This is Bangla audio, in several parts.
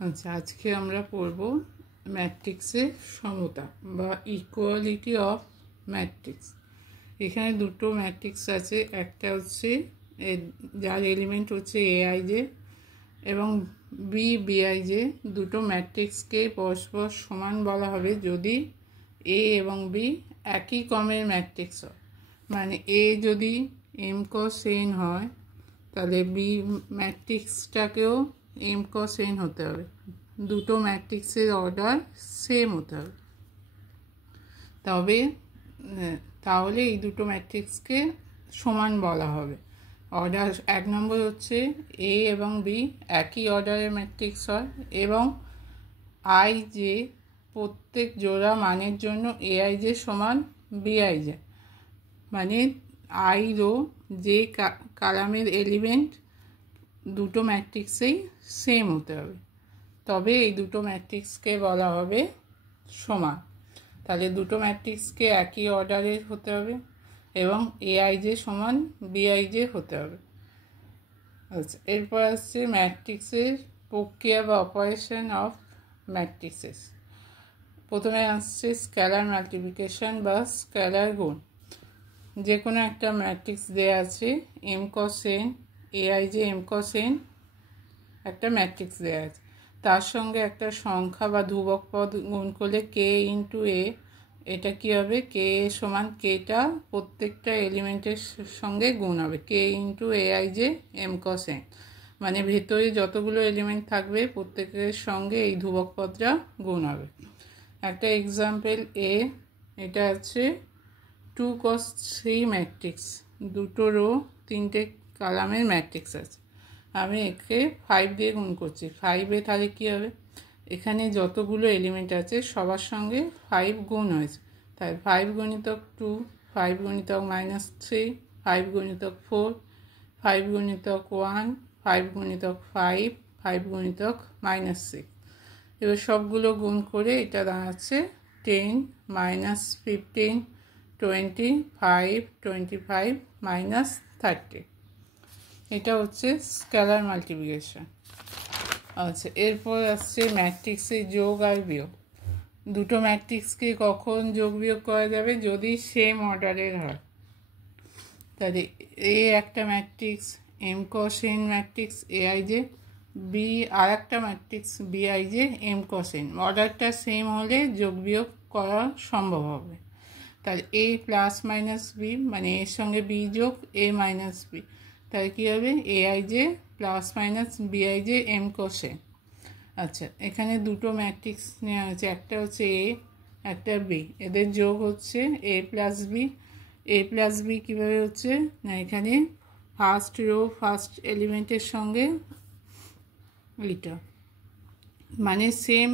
আচ্ছা, আজকে আমরা পড়ব ম্যাট্রিক্সের সমতা বা ইকুয়ালিটি অফ ম্যাট্রিক্স। এখানে দুটো ম্যাট্রিক্স আছে, একটা হচ্ছে যার এলিমেন্ট হচ্ছে এআইজে এবং বিআইজে। দুটো ম্যাট্রিক্সকে পরস্পর সমান বলা হবে যদি এ এবং বি একই ক্রমের ম্যাট্রিক্স হয়। মানে এ যদি এম কস এন হয় তাহলে বি ম্যাট্রিক্সটাকেও এম কস এন হতে হবে। দুটো ম্যাট্রিক্সের অর্ডার সেম হতে হবে, তাহলে এই দুটো ম্যাট্রিক্সকে সমান বলা হবে। অর্ডার 1 নম্বর হচ্ছে এ এবং বি একই অর্ডারের ম্যাট্রিক্স হয় এবং আই জে প্রত্যেক জোড়া মানের জন্য এআই জে সমান বিআই জে। মানে আই রো যে কলামের এলিমেন্ট দুটো ম্যাট্রিক্সেই সেম হতে হবে, তবে এই দুটো ম্যাট্রিক্সকে বলা হবে সমান। তাহলে দুটো ম্যাট্রিক্সকে একই অর্ডারের হতে হবে এবং এআইজে সমান বিআইজে হতে হবে। আচ্ছা, এরপর আসছে ম্যাট্রিক্সের প্রক্রিয়া বা অপারেশন অফ ম্যাট্রিক্সেস। প্রথমে আসছে স্কেলার মাল্টিপ্লিকেশন বা স্কেলার গুণ। যে কোনো একটা ম্যাট্রিক্স দেওয়া আছে M cos n, এআইজে M cos n একটা ম্যাট্রিক্স দেওয়া আছে, তার সঙ্গে একটা সংখ্যা বা ধ্রুবক পদ গুণ করলে কে ইন্টু এ, এটা কী হবে? কে সমান কেটা প্রত্যেকটা এলিমেন্টের সঙ্গে গুণ হবে, কে ইন্টু এআইজে এম কস এন। মানে ভেতরে যতগুলো এলিমেন্ট থাকবে প্রত্যেকের সঙ্গে এই ধ্রুবক পদটা গুণ হবে। একটা এক্সাম্পল এটা আছে 2 cos 3 ম্যাট্রিক্স, দুটো রো 3টে কলামের ম্যাট্রিক্স আছে। আমি একে 5 দিয়ে গুণ করছি। 5-এ তাহলে কী হবে? এখানে যতগুলো এলিমেন্ট আছে সবার সঙ্গে 5 গুণ হয়েছে, তাই 5 গুণিতক 2, 5 গুণিতক -3, 5 গুণিতক 4, 5 গুণিতক 1, 5 গুণিতক 5, 5 গুণিতক -6। এবার সবগুলো গুণ করে এটা দাঁড়াচ্ছে 10, -15, 20, 5, 25, -30। এটা হচ্ছে স্কেলার মাল্টিপ্লিকেশন। আচ্ছা, এরপর আসছে ম্যাট্রিক্সের যোগ আর বিয়োগ। দুটো ম্যাট্রিক্সকে কখন যোগ বিয়োগ করা যাবে? যদি সেম অর্ডারের হয়। তাহলে এ একটা matrix M cos n matrix এআইজে, B আর একটা ম্যাট্রিক্স বিআইজে এম কস এন। অর্ডারটা সেম হলে যোগ বিয়োগ করা সম্ভব হবে। তাহলে এ প্লাস মাইনাস বি মানে এর সঙ্গে বি যোগ এ মাইনাস বি, তাহলে কী হবে? এআইজে plus minus বিআইজে M cos n. আচ্ছা, এখানে দুটো ম্যাট্রিক্স নেওয়া হচ্ছে, একটা হচ্ছে এ, একটা বি, এদের যোগ হচ্ছে এ প্লাস বি। এ প্লাস বি কীভাবে হচ্ছে না, এখানে ফার্স্ট রো ফার্স্ট এলিমেন্টের সঙ্গে এটা মানে সেম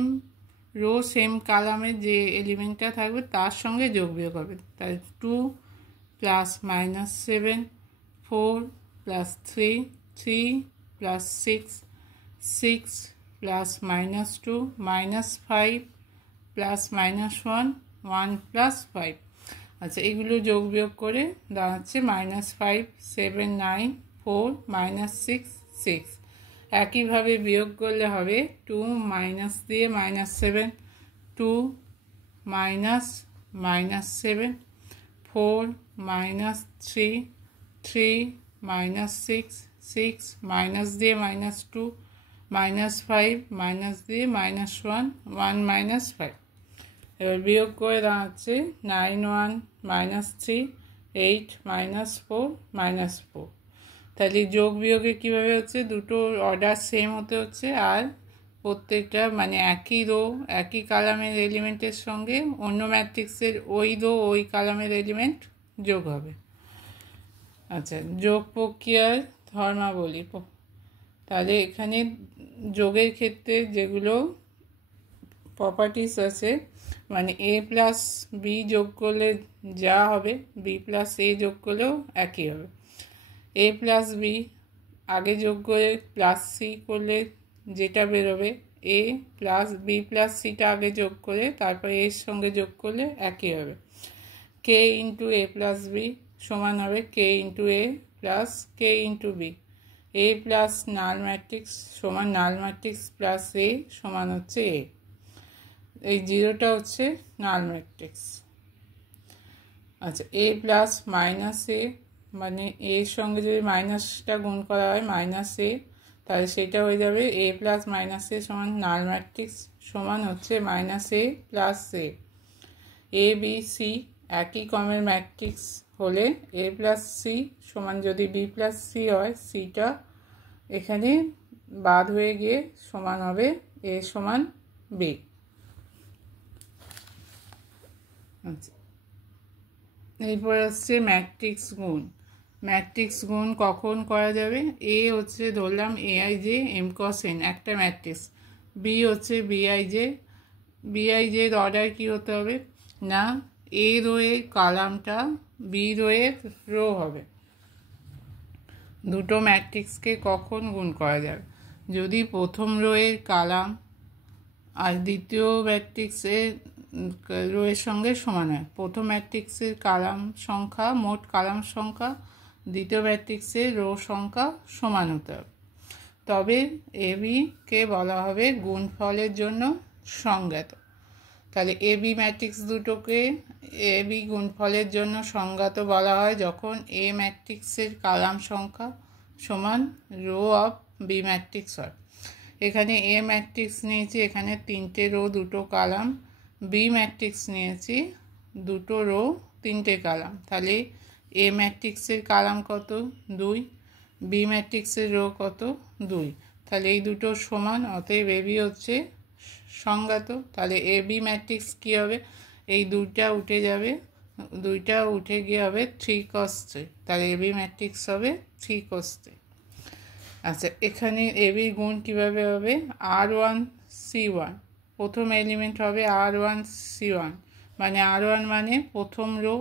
রো সেম কলামের যে এলিমেন্টটা থাকবে তার সঙ্গে যোগ বিয়োগ হবে। তাই 2 plus -7, 4 plus 3, 3 plus 6, 6 plus -2, -5 plus -1, 1 plus 5। আচ্ছা, এগুলো যোগ বিয়োগ করে দাঁড়াচ্ছে -5, 7, 9, 4, -6, 6। একইভাবে বিয়োগ করলে হবে 2 মাইনাস দিয়ে -7, 2 -7, 4 -3, 3 -6, 6 মাইনাস দিয়ে -2, -5 মাইনাস দিয়ে -1, 1 -5। এবার বিয়োগ করে দাঁড়াচ্ছে 9, 1 -3, 8 -4, -4। তাহলে যোগ বিয়োগে কীভাবে হচ্ছে? দুটো অর্ডার সেম হতে হচ্ছে আর প্রত্যেকটা মানে একই রো একই কলামের এলিমেন্টের সঙ্গে অন্য ম্যাট্রিক্সের ওই রো ওই কলামের এলিমেন্ট যোগ হবে। আচ্ছা, যোগ প্রক্রিয়ার ধর্মাবলী। তাহলে এখানে যোগের ক্ষেত্রে যেগুলো প্রপার্টিস আছে, মানে এ প্লাস বি যোগ করলে যা হবে বি প্লাস এ যোগ করলেও একই হবে। এ প্লাস বি আগে যোগ করে প্লাস সি করলে যেটা বেরোবে, এ প্লাস বি প্লাস সিটা আগে যোগ করে তারপরে এর সঙ্গে যোগ করলে একই হবে। কে ইন্টু এ প্লাস বি সমান হবে কে ইন্টু এ প্লাস কে ইন্টু বি। এ প্লাস নাল ম্যাট্রিক্স সমান নাল ম্যাট্রিক্স প্লাস এ সমান হচ্ছে এ। এই জিরোটা হচ্ছে নাল ম্যাট্রিক্স। আচ্ছা, এ প্লাস মাইনাস এ মানে এর সঙ্গে যদি মাইনাসটা গুণ করা হয় মাইনাস এ, তাহলে সেটা হয়ে যাবে এ প্লাস মাইনাস এ সমান নাল ম্যাট্রিক্স সমান হচ্ছে minus A plus A. A B C একই ক্রমের ম্যাট্রিক্স হলে এ প্লাস সি সমান যদি বি প্লাস সি হয়, সিটা এখানে বাদ হয়ে গিয়ে সমান হবে এ সমান বি। আচ্ছা, এরপর হচ্ছে ম্যাট্রিক্স গুণ। ম্যাট্রিক্স গুণ কখন করা যাবে? এ হচ্ছে ধরলাম AI J M cos n একটা ম্যাট্রিক্স, বি হচ্ছে বিআই জের অর্ডার কী হতে হবে না এ রোয়ের কালামটা বি রোয়ের রো হবে। দুটো ম্যাট্রিক্সকে কখন গুণ করা যাবে? যদি প্রথম রোয়ের কালাম আর দ্বিতীয় ম্যাট্রিক্সের রোয়ের সঙ্গে সমান হয়। প্রথম ম্যাট্রিক্সের কালাম সংখ্যা মোট কালাম সংখ্যা দ্বিতীয় ম্যাট্রিক্সের রো সংখ্যা সমান হতে হবে, তবে এবিকে বলা হবে গুণফলের জন্য সংজ্ঞাত। তাহলে এবি ম্যাট্রিক্স দুটোকে এবি গুণফলের জন্য সংজ্ঞাত বলা হয় যখন এ ম্যাট্রিক্সের কালাম সংখ্যা সমান রো অফ বি ম্যাট্রিক্স হয়। এখানে এ ম্যাট্রিক্স নিয়েছি, এখানে 3টে রো 2টো কালাম, বি ম্যাট্রিক্স নিয়েছি 2টো রো 3টে কালাম। তাহলে এ ম্যাট্রিক্সের কালাম কত? 2, বি ম্যাট্রিক্সের রো কত? 2। তাহলে এই দুটো সমান, অতএব এবি হচ্ছে সংজ্ঞাত। তাহলে এ বি ম্যাট্রিক্স কী হবে? এই 2টা উঠে যাবে, 2টা উঠে গিয়ে হবে 3 cos 3। তাহলে এবি ম্যাট্রিক্স হবে 3 cos 3। আচ্ছা, এখানে এবি গুণ কীভাবে হবে? R1C1 প্রথম এলিমেন্ট হবে R1C1 মানে R1 মানে প্রথম রো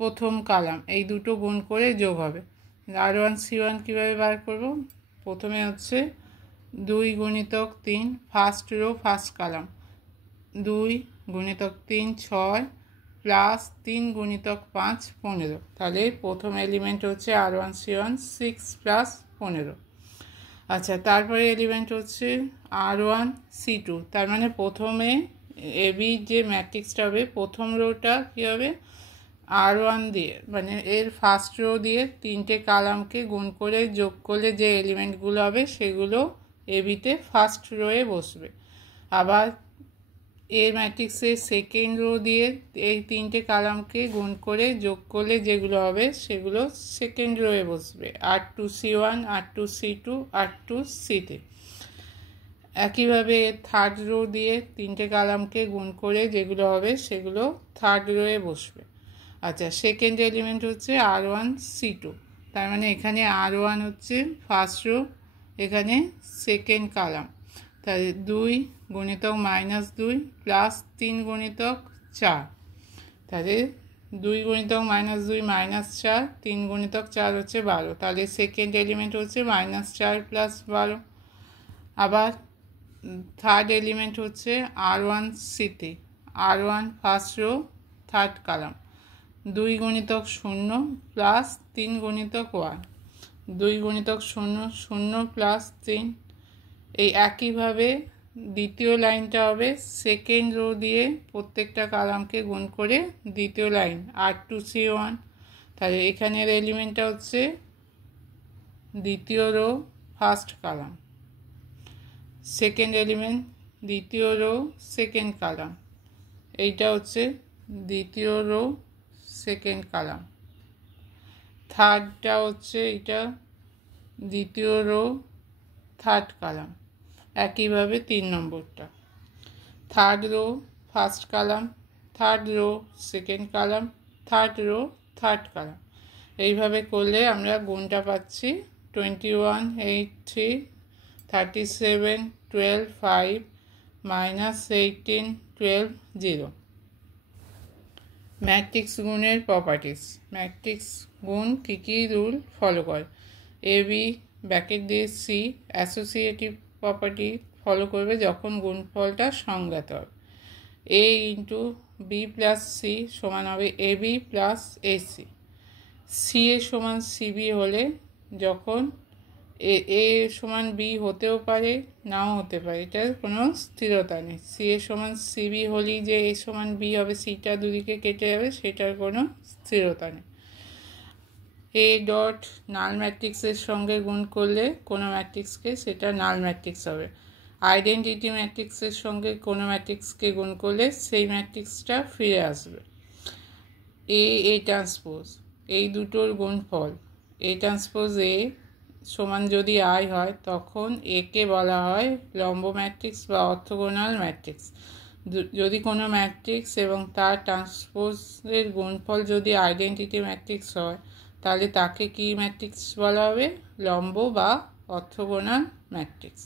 প্রথম কালাম, এই দুটো গুণ করে যোগ হবে। R1C1 কীভাবে বার করব? প্রথমে হচ্ছে 2 গুণিতক 3 ফার্স্ট রো ফার্স্ট কালাম, 2 গুণিতক 3 6 প্লাস 3 গুণিতক 5 15। তাহলে প্রথম এলিমেন্ট হচ্ছে R1C1 6 প্লাস 15। আচ্ছা, তারপরে এলিমেন্ট হচ্ছে R1C2, তার মানে প্রথমে এবি যে ম্যাট্রিক্সটা হবে প্রথম রোটা কী হবে? R1 দিয়ে মানে এর ফার্স্ট রো দিয়ে 3টে কালামকে গুণ করে যোগ করলে যে এলিমেন্টগুলো হবে সেগুলো এবিতে ফার্স্ট রোয়ে বসবে। আবার এর ম্যাট্রিক্সের সেকেন্ড রো দিয়ে এই 3টে কালামকে গুণ করে যোগ করলে যেগুলো হবে সেগুলো সেকেন্ড রোয়ে বসবে, R2C1 R2C2 R2C3। একইভাবে থার্ড রো দিয়ে 3টে কালামকে গুণ করে যেগুলো হবে সেগুলো থার্ড রোয়ে বসবে। আচ্ছা, সেকেন্ড এলিমেন্ট হচ্ছে R1C2, তার মানে এখানে R1 হচ্ছে ফার্স্ট রো, এখানে সেকেন্ড কালাম। তাহলে 2 গুণিতক -2 প্লাস 3 গুণিতক 4, তাহলে 2 গুণিতক -2 -4, 3 গুণিতক 4 হচ্ছে 12। তাহলে সেকেন্ড এলিমেন্ট হচ্ছে -4 প্লাস 12। আবার থার্ড এলিমেন্ট হচ্ছে R1C3, R1 first row third কালাম, 2 গুণিতক 0 প্লাস 3 গুণিতক 1, 2 গুণিতক 0 0 প্লাস 3। এই একইভাবে দ্বিতীয় লাইনটা হবে সেকেন্ড রো দিয়ে প্রত্যেকটা কালামকে গুণ করে দ্বিতীয় লাইন R2C1। তাহলে এখানের এলিমেন্টটা হচ্ছে দ্বিতীয় রো ফার্স্ট কালাম, সেকেন্ড এলিমেন্ট দ্বিতীয় রো সেকেন্ড কালাম, এইটা হচ্ছে দ্বিতীয় রো সেকেন্ড কালাম। থার্ডটা হচ্ছে এটা দ্বিতীয় রো থার্ড কালাম। একইভাবে 3 নম্বরটা থার্ড রো ফার্স্ট কালাম, থার্ড রো সেকেন্ড কালাম, থার্ড রো থার্ড কালাম। এইভাবে করলে আমরা গুণটা পাচ্ছি 21 8 3 37 12 5 -18 12 0। ম্যাট্রিক্স গুণের প্রপার্টিস। ম্যাট্রিক্স গুণ কী কী রুল ফলো করে? এবি ব্র্যাকেট দিয়ে সি অ্যাসোসিয়েটিভ প্রপার্টি ফলো করবে যখন গুণফলটা সংজ্ঞাত হবে। এ ইন্টু বি প্লাস সি সমান হবে এবি প্লাস এসি। সি এর সমান সিবি হলে যখন এ সমান বি হতেও পারে, নাও হতে পারে, এটার কোনো স্থিরতা নেই। সি এ সমান সিবি হলেই যে এ সমান বি হবে, সিটা দুদিকে কেটে যাবে, সেটার কোনো স্থিরতা নেই। এ ডট নাল ম্যাট্রিক্সের সঙ্গে গুণ করলে কোনো ম্যাট্রিক্সকে সেটা নাল ম্যাট্রিক্স হবে। আইডেন্টিটি ম্যাট্রিক্সের সঙ্গে কোনো ম্যাট্রিক্সকে গুণ করলে সেই ম্যাট্রিক্সটা ফিরে আসবে। এ ট্রান্সপোজ এই দুটোর গুণফল এ ট্রান্সপোজ এ সমান যদি আই হয়, তখন একে বলা হয় লম্ব ম্যাট্রিক্স বা অর্থোগোনাল ম্যাট্রিক্স। যদি কোনো ম্যাট্রিক্স এবং তার ট্রান্সপোজের গুণফল যদি আইডেন্টিটি ম্যাট্রিক্স হয়, তাহলে তাকে কি ম্যাট্রিক্স বলা হবে? লম্ব বা অর্থোগোনাল ম্যাট্রিক্স।